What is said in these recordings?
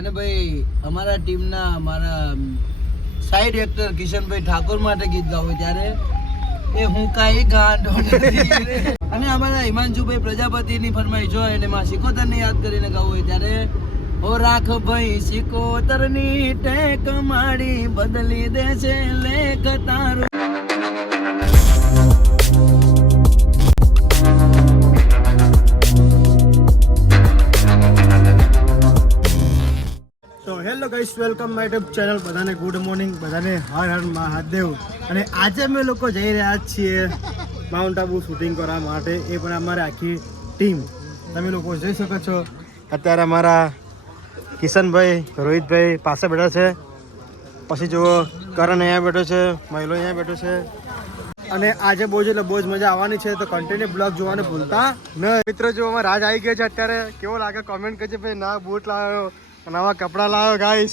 અને ભાઈ અમારા ટીમના અમારા સાઈડ એક્ટર કિશનભાઈ ઠાકોર માટે ગીત ગાવું ત્યારે એ હું કાંઈ ગાંડો નથી અને અમારા હિમાંશુભાઈ પ્રજાપતિની ફરમાઈશ હોય અને માં સિકોતરને યાદ કરીને ગાવું હોય ત્યારે ઓ રાખ ભાઈ સિકોતરની ટેક માડી બદલી દે છે લેખ તારું. Hello guys, welcome my YouTube channel. બધાને ગુડ મોર્નિંગ, બધાને હર હર મહાદેવ. અને આજે અમે લોકો જઈ રહ્યા છીએ માઉન્ટ આબુ શૂટિંગ કરવા માટે, એ પણ અમારી આખી ટીમ. તમે લોકો જોઈ શકો છો અત્યારે અમારા કિશનભાઈ, રોહિતભાઈ પાસે બેઠા છે, પછી જુઓ કરણ અહીંયા બેઠો છે, મહિલો અહીંયા બેઠો છે. અને આજે બહુ જ એટલે બહુ જ મજા આવવાની છે, તો કન્ટિન્યુ બ્લોગ જોવાનું ભૂલતા નહીં. મિત્રો જો અમારા રાજ આવી ગયા છે અત્યારે, કેવો લાગે કોમેન્ટ કરજો ભાઈ. ના બૂટ લાવ્યો, નવા કપડાં લાવ્યો ગાઈસ.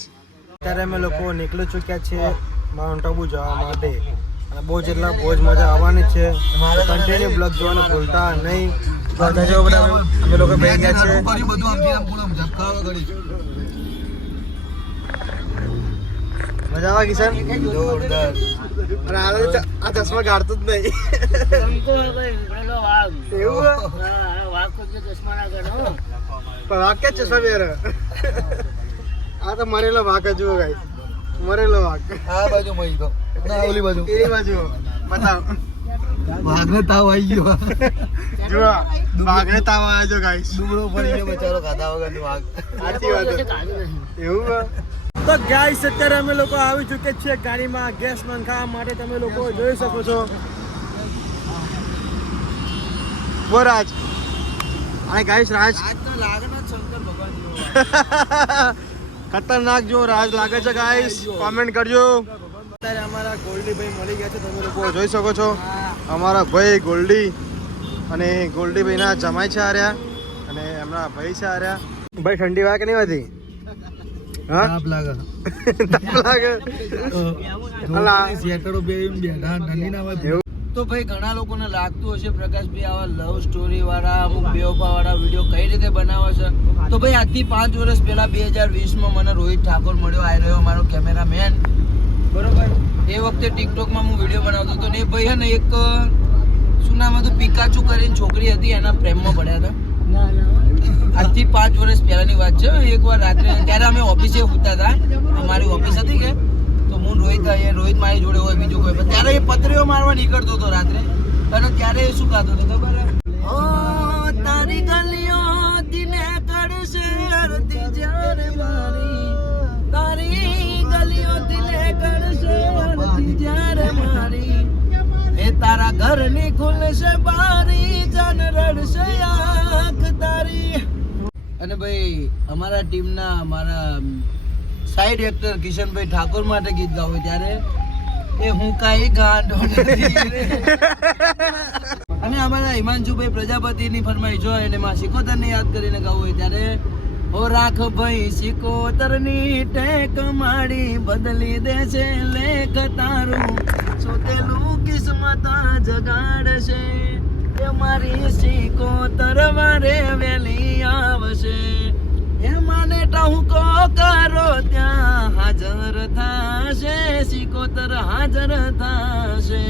અત્યારે અમે લોકો નીકળી ચૂક્યા છીએ માઉન્ટ આબુ જવા માટે, અને બહુ જ એટલે બહુ જ મજા આવવાની છે. કન્ટિન્યુ બ્લોગ જોવાનું ભૂલતા નહીં. અમે લોકો બેસી ગયા છે. મજા આવે કિશન? જોરદાર. અને આ ચશ્મા કાઢતું જ નહીં. એવું વાઘ કે ચશ્મા પહેરે? આ તો મરેલો વાઘ જ જુઓ ગાઈસ, મરેલો વાઘ. આ બાજુ મળી તો ના ઓલી બાજુ એ બાજુ બતાવ. વાઘને તાવ આવી ગયો. જુઓ વાઘને તાવ આવ્યો છે ગાઈસ. દુબળો પડી ગયો બચારો, ખાધા વગર વાઘ. સાચી વાત. એવું તો ગાઈસ અત્યારે અમે લોકો આવી ચૂક્યા છીએ ગાડીમાં ગેસ નંખાવા માટે. તમે લોકો જોઈ શકો છો. વો રાજ. અને ગાઈસ રાજ આજ તો લાગે ને શંકર ભગવાન જેવો. ખતરનાક જો રાજ લાગે છે ગાઈસ, કોમેન્ટ કરજો. અત્યારે અમારા ગોલ્ડી ભાઈ મળી ગયા છે, તમે લોકો જોઈ શકો છો. અમારા ભાઈ ગોલ્ડી, અને ગોલ્ડી ભાઈના જમાઈ છે આર્યા, અને એમના ભાઈ છે આર્યા. ભાઈ ઠંડી વાગે નહીં વાતી? હા તાપ લાગે. તાપ લાગે. શેકડો બે બેઠા નલી ના વાત. તો ભાઈ ઘણા લોકોને લાગતું હશે પ્રકાશભાઈ આવા લવ સ્ટોરી વાળા, અમુક બેવફા વાળા વિડીયો કઈ રીતે બનાવે છે. તો ભાઈ આજથી 5 વર્ષ પહેલા 2020માં મને રોહિત ઠાકોર મળ્યો, આવી રહ્યો મારો કેમેરામેન, બરોબર. એ વખતે ટિકટોકમાં હું વિડીયો બનાવતો હતો ને એ ભાઈ હે ને એક શું નામ હતું, પિકાચુ કરીને છોકરી હતી, એના પ્રેમમાં પડ્યા હતા. આજથી 5 વર્ષ પહેલાની વાત છે. એકવાર રાત્રે ત્યારે અમે ઓફિસે ઉતા હતા, અમારી ઓફિસ હતી કે, તો હું રોહિત મારી જોડે હોય, બીજું કોઈ. ત્યારે એ પતરીઓ મારવા નીકળતો હતો રાત્રે, અને ત્યારે એ શું ગાતો હતો ખબર? ઓ તારી ગલીઓ દિને કડશે અરતી જ્યારે મારી, તારી ગલીઓ દિલે કડશે અરતી જ્યારે મારી, એ તારા ઘરની ખુલશે બારી, જાન રડશે આંખ તારી. અને ભાઈ અમારા ટીમના અમારા સાઈડ એક્ટર કિશનભાઈ ઠાકોર માટે ગીત ગાવું ત્યારે એ હું કાંઈ ગાંડો નથી. અને અમારા હિમાંશુભાઈ પ્રજાપતિની ફરમાઈશ હોય અને માં સિકોતરને યાદ કરીને ગાવું હોય ત્યારે ઓ રાખ ભાઈ સિકોતરની ટેક માડી બદલી દે છે લેખ તારું, સોતેલું કિસ્મત જગાડશે એ મારી સિકોતર વારે વેલી આવશે, એ માને ટહુકો કરો ત્યાં હાજર થાશે, સિકોતર હાજર થાશે,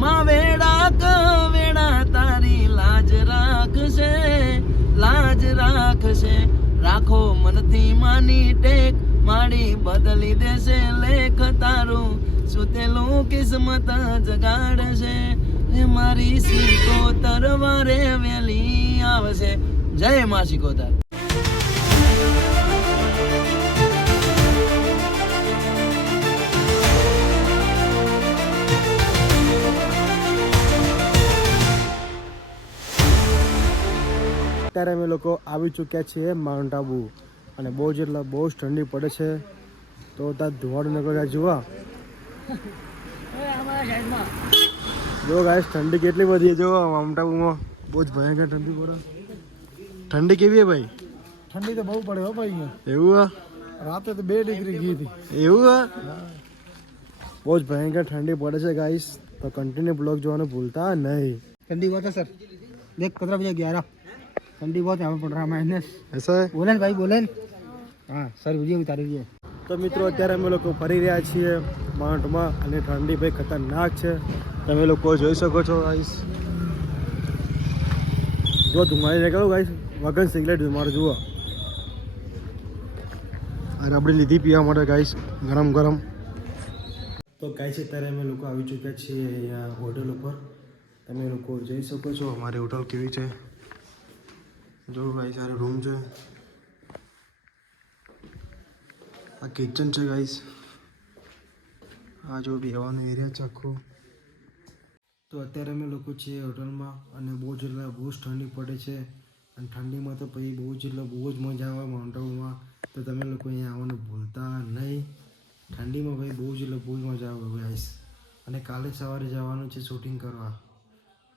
માં વેડા કવેડા તારી લાજ રાખશે, લાજ રાખશે, રાખો મનથી માની ટેક માડી બદલી દેશે લેખ તારું, સુતેલું કિસ્મત જગાડશે એ મારી સિકોતર વારે વેલી આવશે. જય માં સિકોતર. અત્યારે અમે લોકો આવી ચૂક્યા છીએ માઉન્ટ આબુ, અને બહુ જ એટલે બહુ જ ઠંડી પડે છે. તો ત્યાં ધુવાડો નીકળ્યા જોવા જો ગાઈસ, ઠંડી કેટલી બધી જો માઉન્ટ આબુમાં. બહુ જ ભયંકર ઠંડી પડે. ઠંડી કેવી હે ભાઈ? ઠંડી તો બહુ પડે હો ભાઈ. એવું હે? રાતે તો 2 ડિગ્રી ગઈ હતી. એવું હે? બહુ જ ભયંકર ઠંડી પડે છે ગાઈસ, તો કન્ટિન્યુ બ્લોગ જોવાનું ભૂલતા નહીં. ठंडी बहुत है सर, देख 15 बजे 11 ठंडी बहुत यहाँ पे पड़ रहा है माइनस. ऐसा है? बोले भाई बोले હા સર વિડીયો ઉતારી દઈએ. તો મિત્રો અત્યારે અમે લોકો ફરી રહ્યા છીએ માઉન્ટમાં અને ઠંડી ભાઈ ખતરનાક છે. તમે લોકો જોઈ શકો છો ગાઈસ. જો ધુમાડી ને કહું ગાઈસ વગર સિગરેટ ધુમાડો જુઓ. આ રબડી લીધી પીવા માટે ગાઈસ ગરમ ગરમ. તો ગાઈસ અત્યારે અમે લોકો આવી ચૂક્યા છીએ અહીંયા હોટલ ઉપર. તમે લોકો જોઈ શકો છો અમારી હોટલ કેવી છે. જો ગાઈસ આ રૂમ છે. આ કિચન છે ગાઈસ. આ જો બેવાનું એરિયા છે આખું. તો અત્યારે અમે લોકો છીએ હોટલમાં અને બહુ જ ઠંડી પડે છે અને ઠંડીમાં તો પછી બહુ જ મજા આવે માઉન્ટ આબુમાં. તો તમે લોકો અહીંયા આવવાનું ભૂલતા નહીં. ઠંડીમાં ભાઈ બહુ જ મજા આવે ગાઈસ. અને કાલે સવારે જવાનું છે શૂટિંગ કરવા,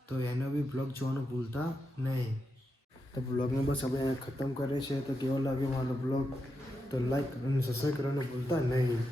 તો એનો બી બ્લોગ જોવાનું ભૂલતા નહીં. તો બ્લોગને બસ આપણે ખતમ કરે છે. તો કેવો લાગ્યો મારો બ્લોગ તો લાઈક અને સબસ્ક્રાઈબ કરવાનું ભૂલતા નહીં.